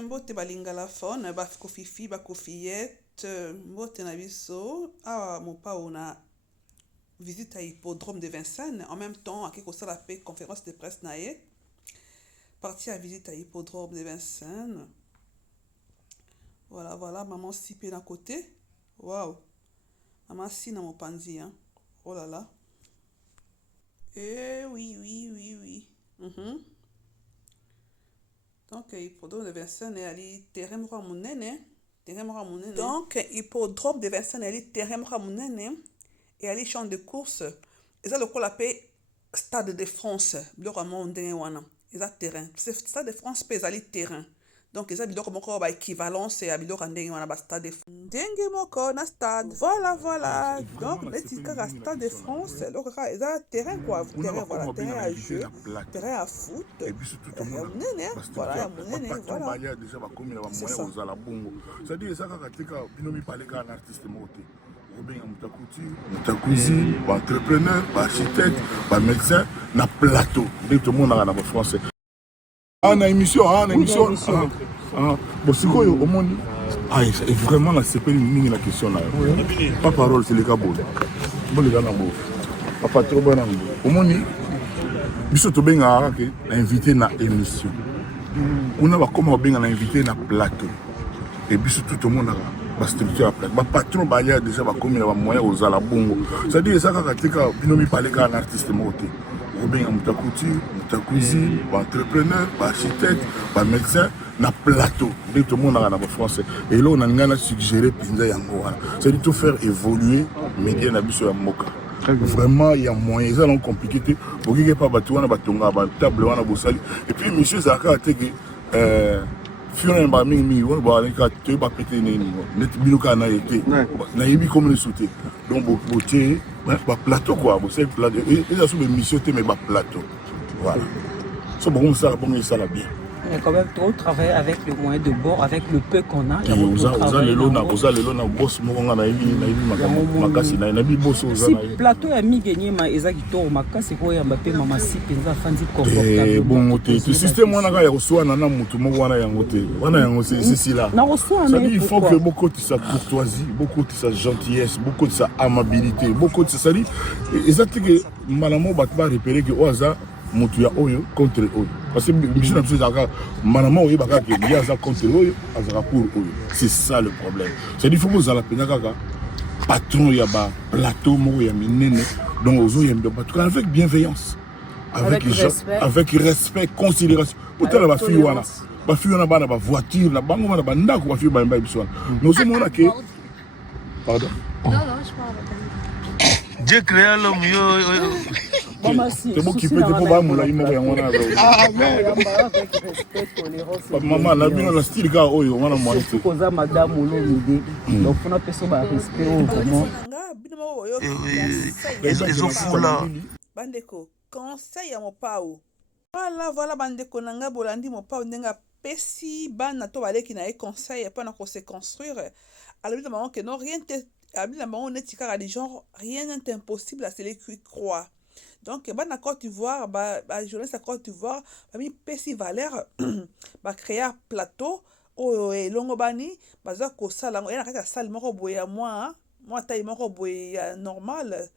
Mbote balingala phone ba kofifi ba kofiyette mbote na biso awa mopa una visite à hippodrome de Vincennes en même temps à kosala pe conférence de presse na ye parti à visite à hippodrome de Vincennes. Voilà maman si pe na côté. Waouh. Maman si na mopanzi hein. Oh là là. Oui. Donc, hippodrome de Vincennes est allé terrain moko monene. Donc, hippodrome de Vincennes est allé terrain moko monene et allé champ de course. Et ça, le coup l'appelle Stade de France. Biloko ya ndenge wana. Eza terrain. Stade de France pe ezali terrain. Donc, eza biloko moko ba équivalence ya biloko ndenge wana ba Stade de France. Ndenge moko na stade. Voilà. Donc, neti kaka Stade de France, loko kaka eza terrain quoi, terrain voilà, terrain à jeu, terrain à foot. Et puis surtout tout le monde. Voilà, ya monene, voilà. Déjà ba komi na ba moyen ozala bongo. Ça dit ça kaka tika binomi parler ka un artiste moté. Robin Mutakuzi, entrepreneur, architecte, médecin, na plateau. Dès tout le monde a na français. Ah, na émission. Bon, c'est quoi au monde? Ah, et vraiment là, c'est pas une la question là. Pas parole, c'est les gars beaux. Bon, les gars n'a beau. Papa trop bon au monde. Biso to benga ke invité na émission. On a comment benga na invité na plateau. Et biso tout le monde a ba structure à plateau. Ba patron ba ya déjà ba comme na moyen aux ala bongo. Ça dit ça ka tika binomi parler ka un artiste moté. Robin Mutakuzi, entrepreneur, architecte, médecin, na plateau. Dès tout le monde a un français. Et là, on a suggéré Pinza Yangoana. C'est-à-dire tout faire évoluer les médias na biso ya moka. Vraiment, il y a moyen. Ça, c'est compliqué. Pour qu'il n'y ait pas de table, et puis, monsieur Zaka a dit que Fiona ba mingi ba leka te ba pété neni net biluka na été na yebi comme le sauter donc beauté ba plateau quoi c'est plateau et ça sous émission te mais ba plateau voilà ça bon ça la bien. Mais quand même trop travailler avec le moyen de bord, avec le peu qu'on a. Vous avez le lot boss monga na yebi makasi na bi boss oza na. Si plateau ya mi gagner ma ezaki to makasi ko ya mbape mama si penza fandi confortable. Bon te système wana ka ya kosoa na mutu moko wana yango te. Wana yango c'est là. Na kosoa na il faut que beaucoup de sa courtoisie, beaucoup de sa gentillesse, beaucoup de sa amabilité, beaucoup de ça dit exactement que malamo batba repérer que oza mutu ya oyo contre oyo parce que monsieur n'a pas ça malamo oyo baka que il y a contre oyo azaka pour oyo c'est ça le problème c'est il faut que vous allez pena kaka patron ya ba plateau mo ya minene donc ozo yembe bato avec bienveillance avec respect considération peut-être ba fille wana bana ba voiture na bango wana ba ndako ba fille ba mba biso nous sommes là que pardon non je parle Dieu créa l'homme c'est bon qui peut te pouvoir moula il m'a on a maman la bien la style gars oyo wana moi c'est koza madame olomide donc on a personne ba respect vraiment ils ont fou là bandeko conseil ya mopao voilà bandeko nanga bolandi mopao ndenga pesi bana to baleki na e conseil pas na ko se construire alors évidemment que non rien te évidemment on est tika des gens rien n'est impossible à celui qui croit. Donc, en Côte d'Ivoire, journaliste à Côte d'Ivoire, mi pesi valeur, créer un plateau, et longobani, baza ko sala, et na salle moko boya moi taille moko boya normal,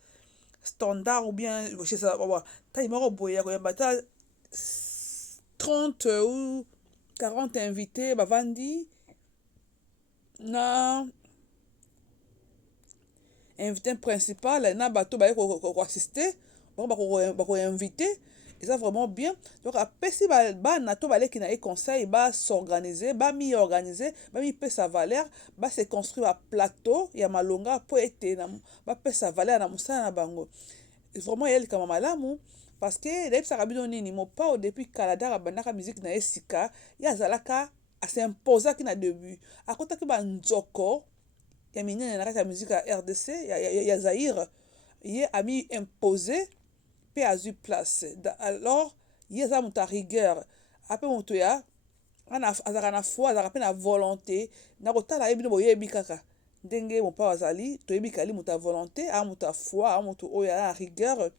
standard ou bien, je sais pas, taille moko boya ko bata 30 ou 40 invités, vandi na invité principal, na bateau ko assister. Bako invité et ça vraiment bien donc après si na to baleki na e conseil ba s'organiser ba mi organiser ba mi pe sa valeur ba se construire un plateau ya malonga po ete na ba pe sa valeur na musana na bango vraiment elle kama malamu parce que depuis ça rabino nini mo pas depuis Canada bandaka musique na esika ya zalaka a s'imposer ki na début à côté que ba nzoko ya minene na musique à RDC ya Zaïre il a mis imposé pe a eu place alors il y a ta rigueur après mon toya ana azaka na foi azaka pe na volonté na kotala yebi bo yebi kaka ndenge mon pa azali to yebi kali muta volonté a muta foi a muta oya rigueur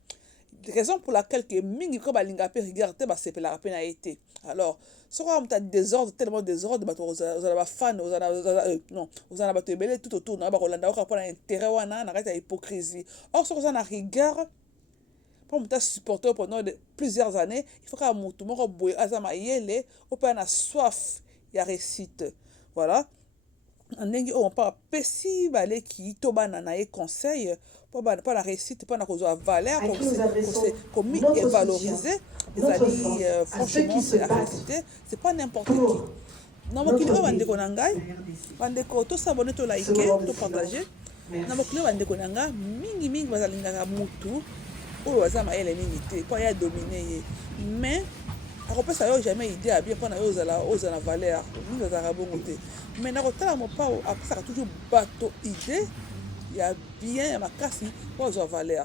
raison pour laquelle que mingi ko balinga pe regarder basepelaka mpe na ye te. Alors soko amuta désordre, tellement désordre, bato ozala bafan, ozala bato ebele tout autour na bakolanda oka mpona intérêt wana na kati ya hypocrisie. Or soko oza na rigueur mpo moto asupporter pendant plusieurs années, il faut kaka motu moko boye aza mayele ope na soif ya réussite. Voilà. Ndenge oyo mpa apesi baleki to bana na ye conseil mpo na réussite mpo na kozwa valeur komi évaloriser ezali franchement c'est la réussite, c'est pas n'importe qui. Na mokili oyo bandeko na ngai bandeko tosabone to like to partager na mokili oyo bandeko na ngai mingi bazalingaka mutu oyo baza mayele mingi te mpo ya domine ye, mais akopesa yo jamais idée ya bien mpona yo ozala valeur mingi azalaka bongo te, mais nakotala mopao apesaka toujours bato idée ya bien ya makasi mpo azwa valeur.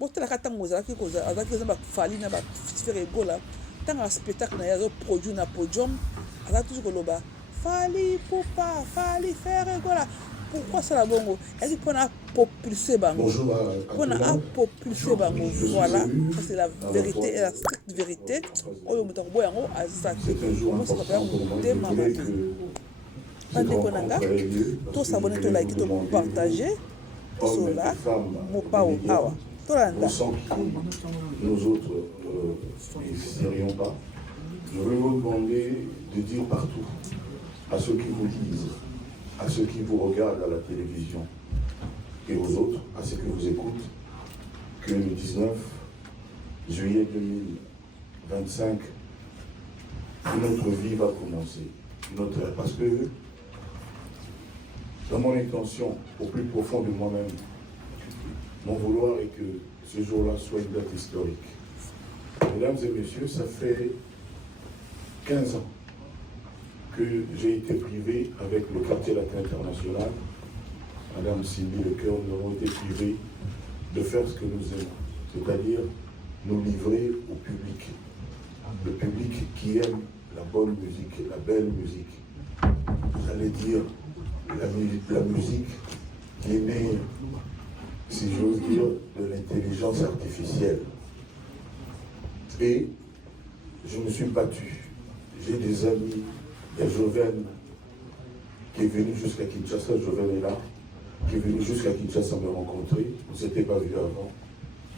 Botalaka ntango azalaki oza bafali na bafere egola ntango ya spectacle na ye azoproduire na podium azalaki toujours koloba fali pupa fali fere egola. Pourquoi ça bongo? Elle dit a propulsé bango. A propulsé bango. Voilà, ça c'est la vérité et la stricte vérité. Oyo muto boyango azaki. Comment ça s'appelle monter maman. Bande konanga. To s'abonner, to like, to partager. Cela mo pao awa. To landa. Nous autres n'existerions pas. Je vais vous demander de dire partout à ceux qui vous disent, à ceux qui vous regardent à la télévision et aux autres, à ceux qui vous écoutent, que le 19 juillet 2025, notre vie va commencer. Parce que dans mon intention, au plus profond de moi-même, mon vouloir est que ce jour-là soit une date historique. Mesdames et messieurs, ça fait 15 ans que j'ai été privé avec le quartier latin international. Madame Sylvie Lecoeur, nous avons été privés de faire ce que nous aimons, c'est-à-dire nous livrer au public. Le public qui aime la bonne musique, la belle musique. J'allais dire la musique qui est née, si j'ose dire, de l'intelligence artificielle. Et je me suis battu. J'ai des amis. Il y a Joven qui est venu jusqu'à Kinshasa, Joven est là, qui est venu jusqu'à Kinshasa me rencontrer. On ne s'était pas vu avant.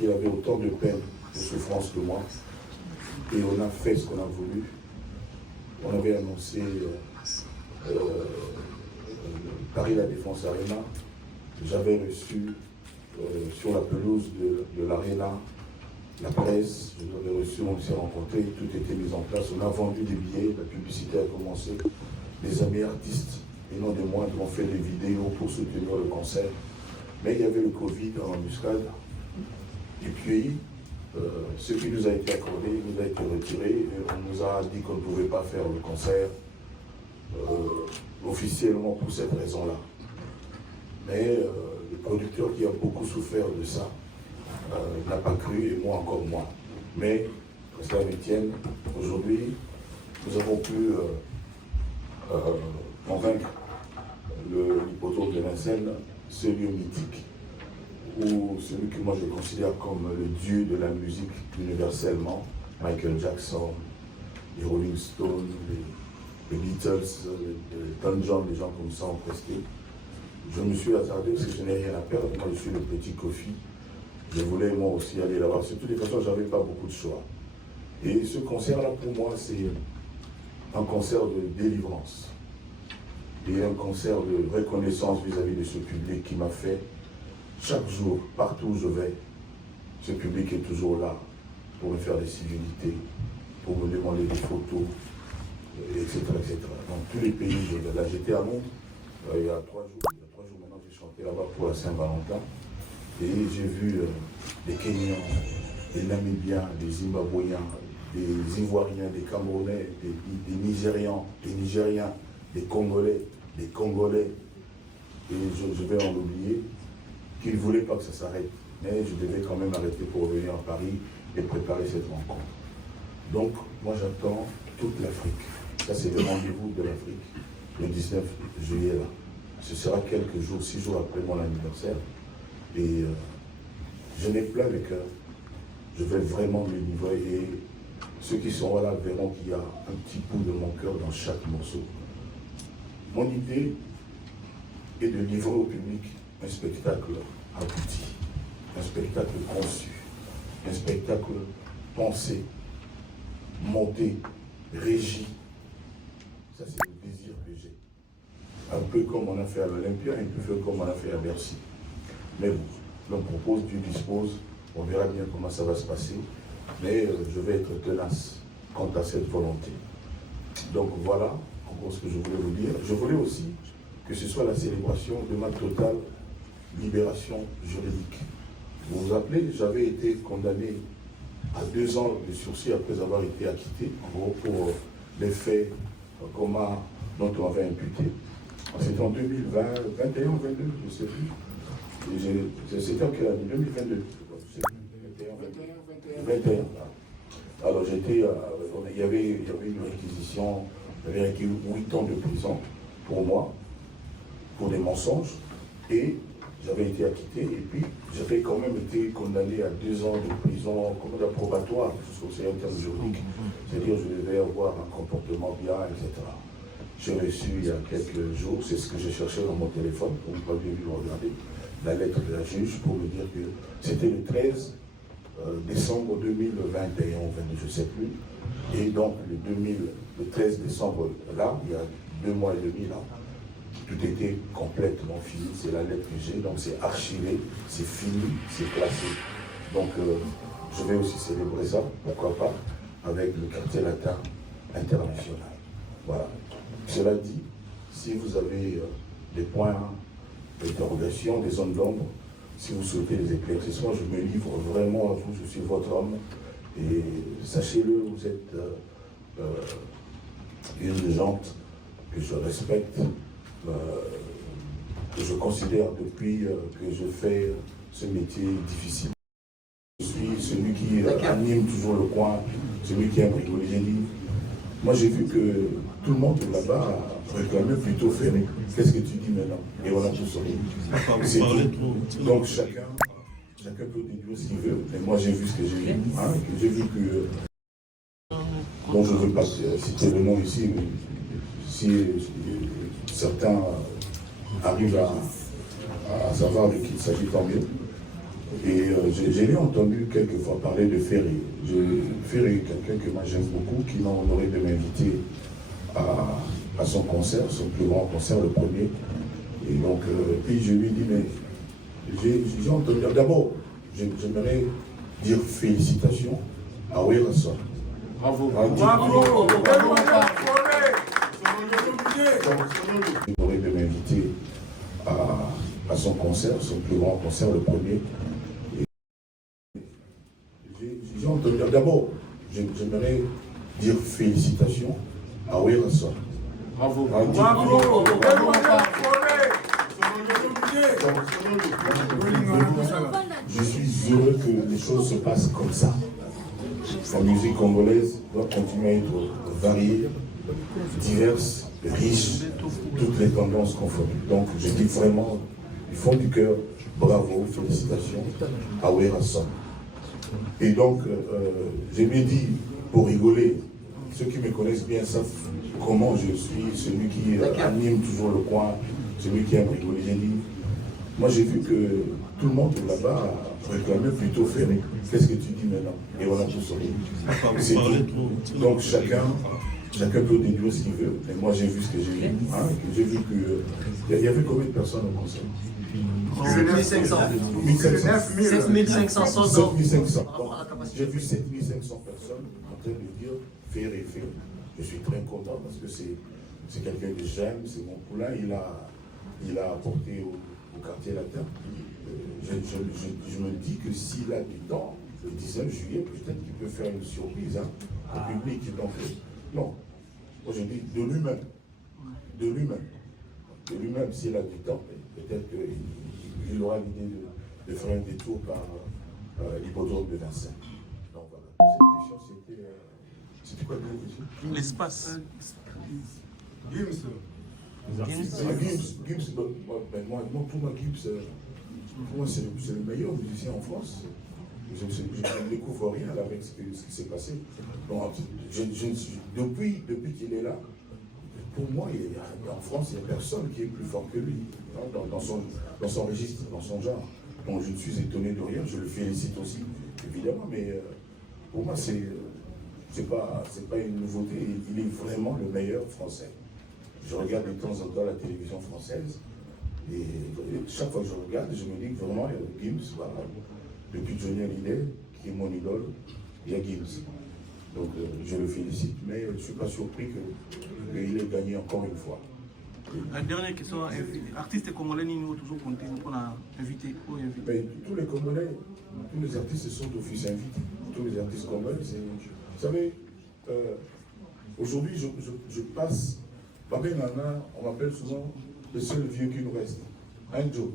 Il avait autant de peine, de souffrance que moi. Et on a fait ce qu'on a voulu. On avait annoncé Paris La Défense Arena. J'avais reçu sur la pelouse de l'Arena la presse, je l'avais reçu, on s'est rencontrés, tout était mis en place, on a vendu des billets, la publicité a commencé, les amis artistes, et non des moindres, ont fait des vidéos pour soutenir le concert. Mais il y avait le Covid en embuscade, et puis ce qui nous a été accordé nous a été retiré, et on nous a dit qu'on ne pouvait pas faire le concert officiellement pour cette raison-là. Mais le producteur qui a beaucoup souffert de ça, n'a pas cru, et moi encore moins. Mais, cela me tienne, aujourd'hui, nous avons pu convaincre l'hippodrome de Vincennes, ce lieu mythique, ou celui que moi je considère comme le dieu de la musique universellement, Michael Jackson, les Rolling Stones, les Beatles, les Elton John, les gens comme ça ont presté. Je me suis hasardé parce que je n'ai rien à perdre, moi je suis le petit Kofi. Je voulais moi aussi aller là-bas. De toutes les façons, je n'avais pas beaucoup de choix. Et ce concert-là, pour moi, c'est un concert de délivrance. Et un concert de reconnaissance vis-à-vis de ce public qui m'a fait, chaque jour, partout où je vais, ce public est toujours là pour me faire des civilités, pour me demander des photos, etc. etc. Dans tous les pays, là, j'étais à Londres, il y a 3 jours maintenant, j'ai chanté là-bas pour la Saint-Valentin. Et j'ai vu des Kenyans, des Namibiens, des Zimbabwéens, des Ivoiriens, des Camerounais, des Nigérians, des Congolais. Et je vais en oublier, qu'ils ne voulaient pas que ça s'arrête. Mais je devais quand même arrêter pour revenir à Paris et préparer cette rencontre. Donc, moi j'attends toute l'Afrique. Ça, c'est le rendez-vous de l'Afrique, le 19 juillet là. Ce sera quelques jours, 6 jours après mon anniversaire. Et je n'ai plein le cœur. je vais vraiment me livrer et ceux qui sont là verront qu'il y a un petit bout de mon cœur dans chaque morceau. Mon idée est de livrer au public un spectacle abouti, un spectacle conçu, un spectacle pensé, monté, régi. Ça, c'est le désir que j'ai. Un peu comme on a fait à l'Olympia, un peu comme on a fait à Bercy. Mais bon, l'on propose, Dieu dispose, on verra bien comment ça va se passer. Mais je vais être tenace quant à cette volonté. Donc voilà, en gros, ce que je voulais vous dire. Je voulais aussi que ce soit la célébration de ma totale libération juridique. Vous vous rappelez, j'avais été condamné à 2 ans de sursis après avoir été acquitté, en gros, pour les faits dont on m'avait imputé. C'était en 2020, 21 ou 22, je ne sais plus. C'était en quelle année? 2022. 21. Alors il y avait une réquisition, il y avait 8 ans de prison pour moi, pour des mensonges, et j'avais été acquitté, et puis j'avais quand même été condamné à 2 ans de prison, comme probatoire, c'est un terme juridique, c'est-à-dire je devais avoir un comportement bien, etc. J'ai reçu il y a quelques jours, c'est ce que j'ai cherché dans mon téléphone, vous m'avez vu regarder, la lettre de la juge pour me dire que c'était le 13 décembre 2021 ou 22, je ne sais plus, et donc le 13 décembre, là, il y a 2 mois et demi, là, tout était complètement fini, c'est la lettre que j'ai, donc c'est archivé, c'est fini, c'est classé. Donc je vais aussi célébrer ça, pourquoi pas, avec le quartier latin international. Voilà. Cela dit, si vous avez des points d'interrogation, des zones d'ombre, si vous souhaitez des éclaircissements, je me livre vraiment à vous, je suis votre homme, et sachez-le, vous êtes une gente que je respecte, que je considère depuis que je fais ce métier difficile. Je suis celui qui anime toujours le coin, celui qui aime rigoler les livres. Moi j'ai vu que tout le monde là-bas réclamait plutôt Ferré. Qu'est-ce que tu dis maintenant? Et on a tous sorti. C'est tout. Donc chacun peut déduire ce qu'il veut. Mais moi j'ai vu ce que j'ai vu. Hein, j'ai vu que... Bon, je ne veux pas citer le nom ici, mais si certains arrivent à savoir de qui il s'agit, tant mieux. Et j'ai entendu quelquefois parler de Ferré. Ferré est quelqu'un que moi j'aime beaucoup, qui m'a honoré de m'inviter à son concert, son plus grand concert, le premier. Et donc, puis je lui ai dit, mais j'ai entendu. D'abord, j'aimerais dire félicitations à Werason. Bravo. Bravo. Honoré de m'inviter à son concert, son plus grand concert, le premier. J'ai entendu. D'abord, j'aimerais dire félicitations à Werason. Bravo. Je suis heureux que les choses se passent comme ça. La musique congolaise doit continuer à être variée, diverse, riche, toutes les tendances confondues. Donc je dis vraiment, du fond du cœur, bravo, félicitations à Werason. Et donc, j'ai bien dit, pour rigoler, ceux qui me connaissent bien savent comment je suis, celui qui anime toujours le coin, celui qui aime rigoler les livres. Moi, j'ai vu que tout le monde là-bas réclamait plutôt Ferré. Qu'est-ce que tu dis maintenant? Et on a tous sorti. C'est tout. Donc, chacun peut déduire ce qu'il veut. Mais moi, j'ai vu ce que j'ai vu. Hein, j'ai vu qu'il y avait combien de personnes au concert? 7500. 7500. 7500. J'ai vu 7500 personnes en train de dire Ferré. Je suis très content parce que c'est quelqu'un que j'aime, c'est mon poulain. Il a apporté au quartier latin. Je me dis que s'il a du temps, le 19 juillet, peut-être qu'il peut faire une surprise au public. Donc, non, moi je dis de lui-même. De lui-même, s'il a du temps, peut-être qu'il aura l'idée de faire un détour par l'hippodrome de Vincennes. Donc voilà. Deuxième question, c'était quoi la question? L'espace. Gims, moi, pour moi, Gims, pour moi, c'est le meilleur musicien en France. je ne découvre rien là avec ce qui s'est passé. Donc, depuis qu'il est là, pour moi, en France, il n'y a personne qui est plus fort que lui, hein, dans son registre, dans son genre. Donc je ne suis étonné de rien, je le félicite aussi, évidemment, mais pour moi, c'est pas une nouveauté. Il est vraiment le meilleur français. Je regarde de temps en temps la télévision française, et chaque fois que je regarde, je me dis que vraiment, Gims, voilà, depuis Johnny Hallyday, qui est mon idole, il y a Gims. Donc je le félicite, mais je ne suis pas surpris qu'il ait gagné encore une fois. La dernière question, artistes congolais, nous toujours compté, on a invité ou invité. Mais tous les Congolais, tous les artistes sont d'office invités. Tous les artistes congolais, vous savez, aujourd'hui je passe, Babé Nana, on m'appelle souvent le seul vieux qui nous reste. Un Joe.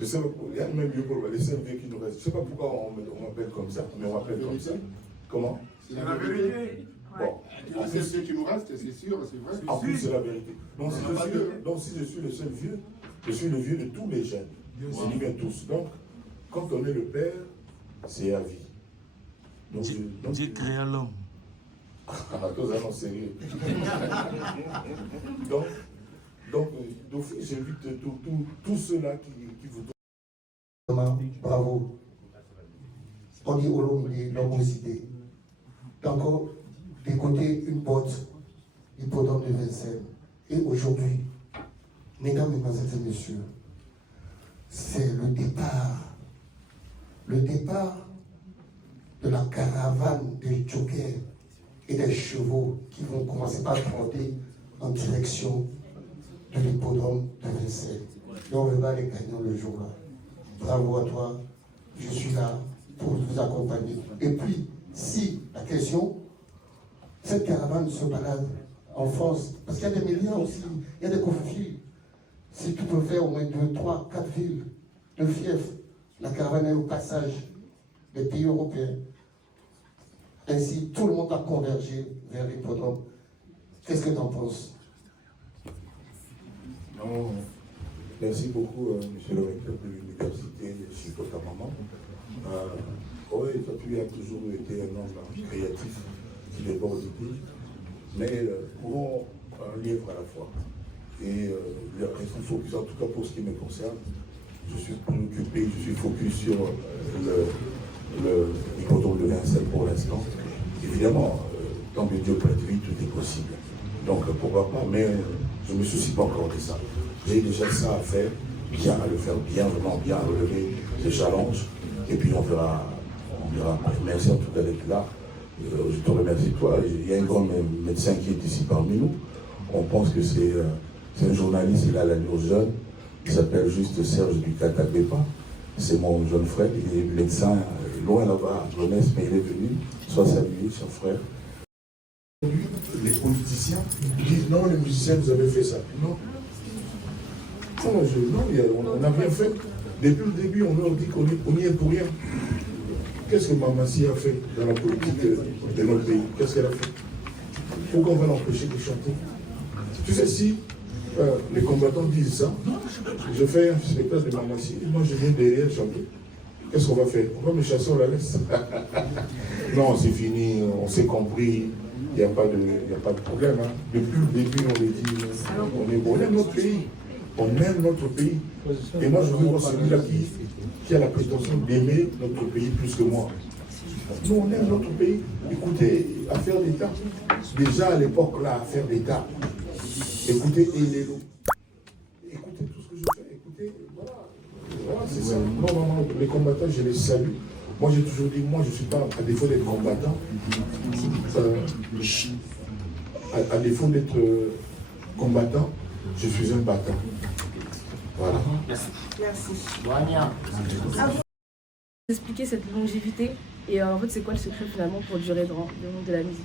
Je sais pas, il y a même vieux pour le seul vieux qui nous reste. Je ne sais pas pourquoi on m'appelle comme ça, mais on m'appelle comme ça. Comment? C'est la vérité. Bon, c'est ce qui nous reste, c'est sûr, c'est vrai. En plus, c'est la vérité. Donc, si je suis le seul vieux, je suis le vieux de tous les jeunes. On y vient tous. Donc, quand on est le père, c'est à vie. Donc, Dieu créa l'homme. tous allons sérieux. donc, d'office, j'invite tous ceux-là qui vous... Bravo. On dit Olomide, l'homicide. Donc, d'écouter une botte hippodrome de Vincennes. Et aujourd'hui, mesdames, mesdemoiselles et messieurs, c'est le départ de la caravane des jokers et des chevaux qui vont commencer par monter en direction de l'hippodrome de Vincennes. Et on verra les gagnants le jour-là. Bravo à toi, je suis là pour vous accompagner. Et puis, si la question, cette caravane se balade en France, parce qu'il y a des milliards aussi, il y a des conflits. Si tu peux faire au moins 2, 3, 4 villes de fief, la caravane est au passage des pays européens. Ainsi, tout le monde a convergé vers l'hippodrome. Qu'est-ce que tu en penses? Non, merci beaucoup, monsieur le recteur de l'université de Chipota-Maman. Oui, tu as toujours été un homme créatif qui déborde d'idées, mais pour un livre à la fois. Et restons focus, en tout cas pour ce qui me concerne, je suis préoccupé, je suis focus sur l'hippodrome de Vincennes pour l'instant. Évidemment, tant que Dieu prête vie, tout est possible. Donc pourquoi pas, mais je ne me soucie pas encore de ça. J'ai déjà ça à faire, bien à le faire, bien, vraiment bien à relever les challenges, et puis on verra après. Merci en tout cas d'être là. Je te remercie toi. Il y a un grand médecin qui est ici parmi nous. On pense que c'est un journaliste, il a la aux jeunes. Il s'appelle juste Serge Ducata-Bepa. C'est mon jeune frère, il est médecin loin là-bas à Gonesse, mais il est venu. Sois salué, cher frère. Les politiciens disent non, les musiciens, vous avez fait ça. Non. Non, on n'a rien fait. Depuis le début, on leur dit qu'on n'y est pour rien. Qu'est-ce que Mamassi a fait dans la politique de notre pays? Qu'est-ce qu'elle a fait? Pourquoi on va l'empêcher de chanter? Tu sais, si les combattants disent ça, je fais un spectacle de Mamassi, et moi je viens derrière chanter. Qu'est-ce qu'on va faire? On va me chasser, on la laisse. Non, c'est fini, on s'est compris, il n'y a pas de problème. Hein. Depuis le début, on est dit, on aime notre pays. On aime notre pays. Et moi, je veux voir celui-là qui a la prétention d'aimer notre pays plus que moi. Nous, on aime notre pays. Écoutez, affaire d'État. Déjà à l'époque, là, affaire d'État. Écoutez, Elélo. Écoutez tout ce que je fais. Écoutez, voilà c'est ça. Non, les combattants, je les salue. Moi, j'ai toujours dit, moi, je ne suis pas, à défaut d'être combattant, à défaut d'être combattant, je suis un battant. Voilà. Merci. Expliquer cette longévité et en fait c'est quoi le secret finalement pour durer dans le monde de la musique?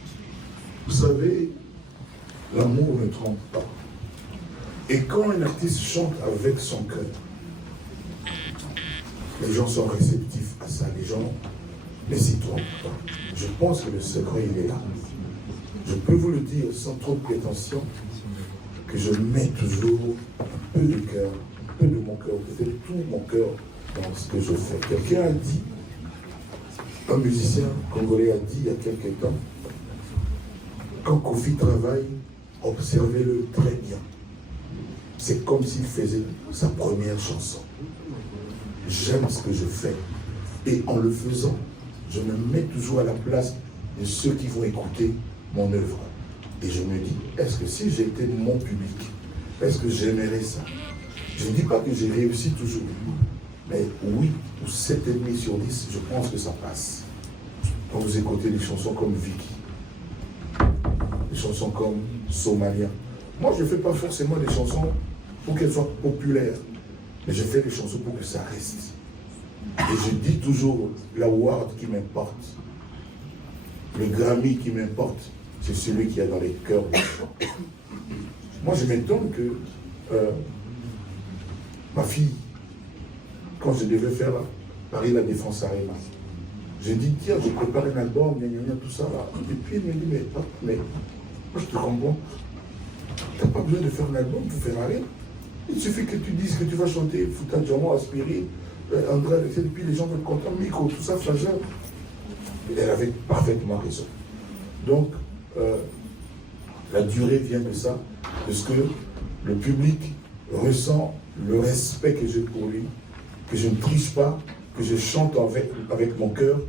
Vous savez, l'amour ne trompe pas. Et quand un artiste chante avec son cœur, les gens sont réceptifs à ça, les gens ne s'y trompent pas. Je pense que le secret il est là. Je peux vous le dire sans trop de prétention que je mets toujours un peu de cœur, un peu de mon cœur, peut-être tout mon cœur dans ce que je fais. Quelqu'un a dit, un musicien congolais a dit il y a quelques temps, quand Kofi travaille, observez-le très bien. C'est comme s'il faisait sa première chanson. J'aime ce que je fais. Et en le faisant, je me mets toujours à la place de ceux qui vont écouter mon œuvre. Et je me dis, est-ce que si j'étais mon public, est-ce que j'aimerais ça? Je ne dis pas que j'ai réussi toujours. Mais oui, ou 7,5 sur 10, je pense que ça passe. Quand vous écoutez des chansons comme Vicky, des chansons comme Somalia. Moi, je ne fais pas forcément des chansons pour qu'elles soient populaires, mais je fais des chansons pour que ça reste. Et je dis toujours, l'award qui m'importe, le Grammy qui m'importe, c'est celui qui est dans les cœurs des gens. Moi, je m'étonne que ma fille, quand je devais faire Paris La Défense Arena, j'ai dit, tiens, je prépare un album, tout ça là. Et puis, elle me dit, mais moi, je te comprends. Tu n'as pas besoin de faire un album pour faire Arena. Il suffit que tu dises que tu vas chanter Fouta Djamo, Aspirine, André, et puis les gens vont être contents, micro, tout ça, flagelle. Elle avait parfaitement raison. Donc, la durée vient de ça, de ce que le public ressent le respect que j'ai pour lui, que je ne triche pas, que je chante avec mon cœur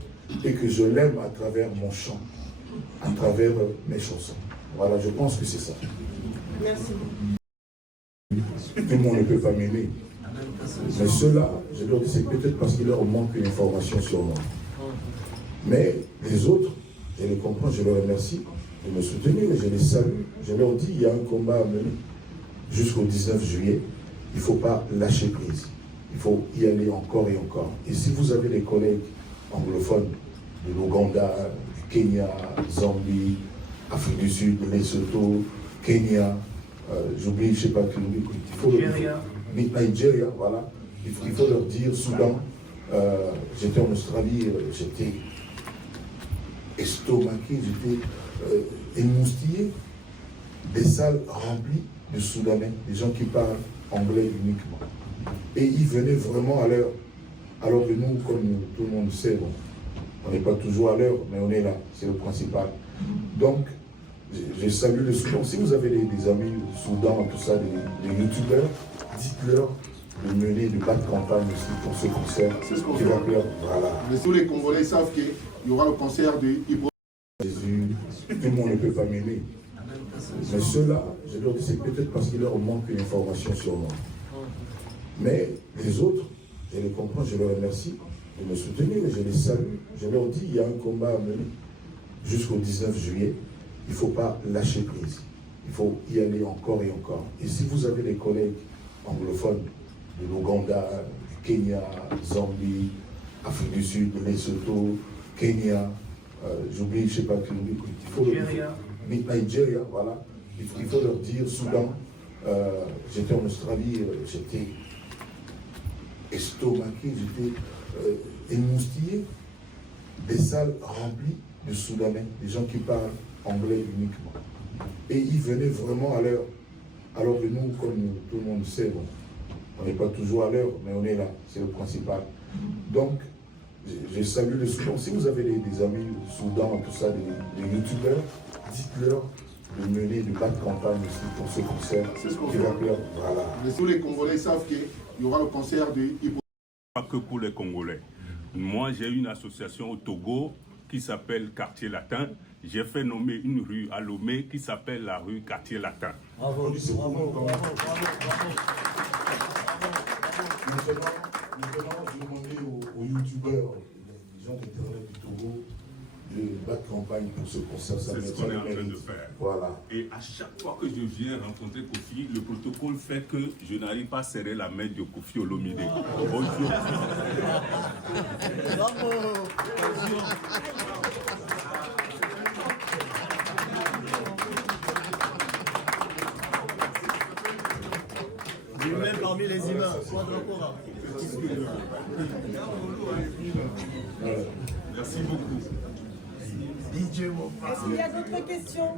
et que je l'aime à travers mon chant, à travers mes chansons. Voilà, je pense que c'est ça. Merci. Tout le monde ne peut pas m'aimer. Mais ceux-là, je leur dis, c'est peut-être parce qu'il leur manque une information sur moi. Mais les autres, je les comprends, je leur remercie de me soutenir, et je les salue. Je leur dis, il y a un combat à mener jusqu'au 19 juillet. Il ne faut pas lâcher prise. Il faut y aller encore et encore. Et si vous avez des collègues anglophones de l'Ouganda, du Kenya, Zambie, Afrique du Sud, Lesotho, Kenya, j'oublie, je ne sais pas qui, il faut Nigeria, voilà. Il faut leur dire, Soudan, j'étais en Australie, j'étais estomaqué, j'étais émoustillé, des salles remplies de Soudanais, des gens qui parlent anglais uniquement. Et ils venaient vraiment à l'heure. Alors que nous, comme tout le monde sait, bon, on n'est pas toujours à l'heure, mais on est là, c'est le principal. Donc, je salue le Soudan. Si vous avez des amis au Soudan, tout ça, des youtubeurs, dites-leur de mener, de battre campagne aussi pour ce concert. C'est ce qu'on qui fait. va plaire. Voilà. Mais tous les Congolais savent qu'il y aura le concert de Ibro. Jésus, tout le monde ne peut pas m'aimer. Mais ceux-là, je leur dis, c'est peut-être parce qu'il leur manque une information sur moi. Mais les autres, je les comprends, je les remercie de me soutenir, et je les salue. Je leur dis, il y a un combat à mener jusqu'au 19 juillet. Il ne faut pas lâcher prise. Il faut y aller encore et encore. Et si vous avez des collègues anglophones de l'Ouganda, du Kenya, Zambie, Afrique du Sud, Lesotho, Kenya, j'oublie, je ne sais pas qui, il faut Nigeria, voilà. Il faut leur dire, Soudan, j'étais en Australie, j'étais estomaqué, j'étais émoustillé, des salles remplies de Soudanais, des gens qui parlent anglais uniquement. Et ils venaient vraiment à l'heure. Alors que nous, comme tout le monde sait, bon, on n'est pas toujours à l'heure, mais on est là, c'est le principal. Donc, je salue le Soudan. Si vous avez des amis au Soudan, tout ça, des youtubeurs, dites-leur de mener, de battre campagne aussi pour ce concert. C'est ce qu'on qui fait. va plaire. Voilà. Mais tous les Congolais savent qu'il y aura le concert de Ibro. Pas que pour les Congolais. Moi, j'ai une association au Togo qui s'appelle Quartier Latin. J'ai fait nommer une rue à Lomé qui s'appelle la rue Quartier Latin. Bravo, bravo. Maintenant, je demandais aux youtubeurs, les gens d'Internet du Togo, de battre campagne pour ce concert. C'est ce qu'on est en train de faire. Voilà. Et à chaque fois que je viens rencontrer Kofi, le protocole fait que je n'arrive pas à serrer la main de Kofi Olomide. Bonjour. Humain parmi les humains. Merci beaucoup. Est-ce qu'il y a d'autres questions?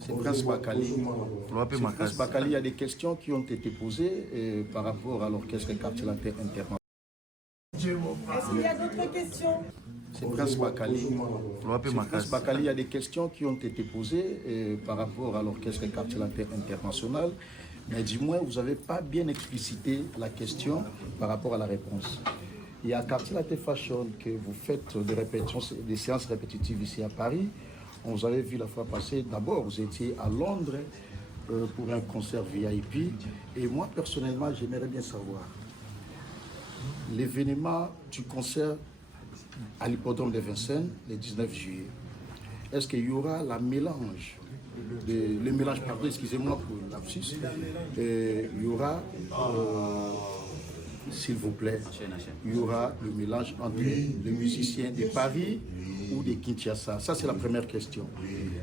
C'est Prince Bakali. Prince Bakali, il y a des questions qui ont été posées par rapport à l'orchestre Quartier Latin International. S'il y a d'autres questions. C'est Prince Bakali. Prince Bakali, il y a des questions qui ont été posées par rapport à l'orchestre Quartier Latin International. Mais du moins, vous n'avez pas bien explicité la question par rapport à la réponse. Il y a Quartier Latin Fashion que vous faites des séances répétitives ici à Paris. On vous avait vu la fois passée. D'abord, vous étiez à Londres pour un concert VIP. Et moi, personnellement, j'aimerais bien savoir l'événement du concert à l'hippodrome de Vincennes, le 19 juillet. Est-ce qu'il y aura le mélange, excusez-moi pour le lapsus, il y aura, s'il vous plaît, il y aura le mélange entre les musiciens de Paris ou de Kinshasa. Ça, c'est la première question.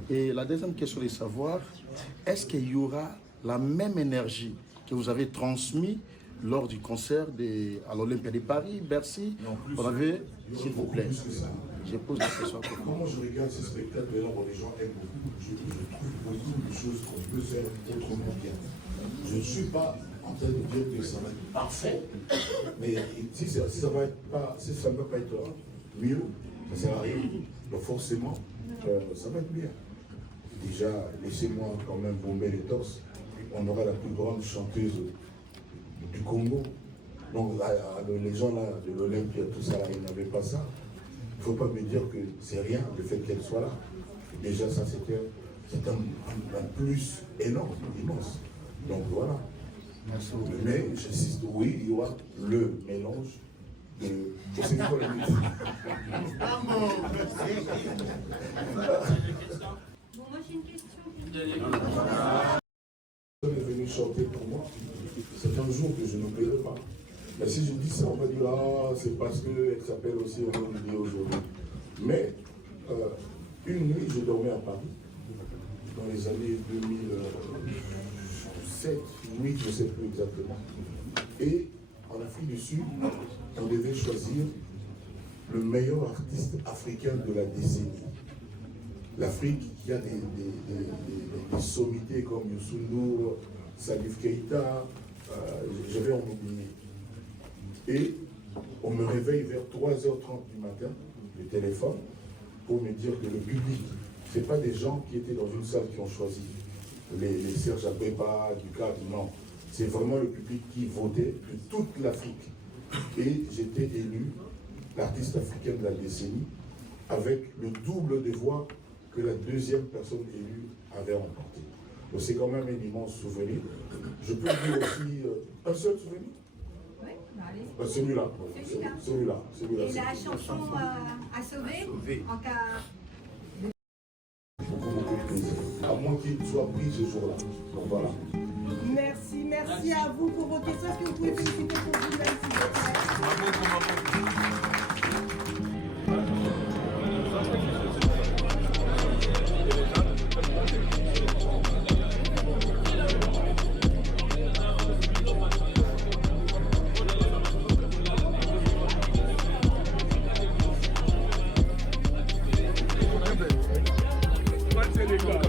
Et la deuxième question est de savoir, est-ce qu'il y aura la même énergie que vous avez transmise lors du concert à l'Olympia de Paris, Bercy? On avait, s'il vous plaît, je pose la question. Comment je regarde ces spectacles-là, les gens aiment beaucoup. Je trouve beaucoup de choses qu'on peut faire autrement bien. Je ne suis pas en train de dire que ça va être parfait, mais si ça ne va pas être mieux, ça ne sert à rien. Donc forcément, ça va être bien. Déjà, laissez-moi quand même bomber les torses. On aura la plus grande chanteuse du Congo. Donc les gens là de l'Olympia, tout ça, là, ils n'avaient pas ça. Il ne faut pas me dire que c'est rien le fait qu'elle soit là. Déjà ça c'est un plus énorme, immense. Donc voilà. Mais j'insiste, oui, il y aura le mélange de... C'est quoi la musique? Bon, moi j'ai une question. Elle est venue chanter pour moi. C'est un jour que je n'oublierai pas. Mais si je dis ça, on va dire, ah, c'est parce qu'elle s'appelle aussi Olivier aujourd'hui. Mais une nuit, je dormais à Paris, dans les années 2007, 2008, je ne sais plus exactement. Et en Afrique du Sud, on devait choisir le meilleur artiste africain de la décennie. L'Afrique, il y a des sommités comme Youssou N'Dour, Salif Keïta, je vais en oublier. Et on me réveille vers 3h30 du matin, le téléphone, pour me dire que le public, ce n'est pas des gens qui étaient dans une salle qui ont choisi les Serge Abeba, Ducad, non. C'est vraiment le public qui votait de toute l'Afrique. Et j'étais élu l'artiste africain de la décennie avec le double de voix que la deuxième personne élue avait remporté. Donc c'est quand même un immense souvenir. Je peux dire aussi un seul souvenir. Oui, allez. Celui-là. Celui-là. Et la chanson à sauver en cas... Beaucoup de plaisir. À moins qu'il soit pris ce jour-là. Donc voilà. Merci à vous pour vos questions. Est-ce que vous pouvez féliciter pour vous-même, s'il vous plaît? Sénégal.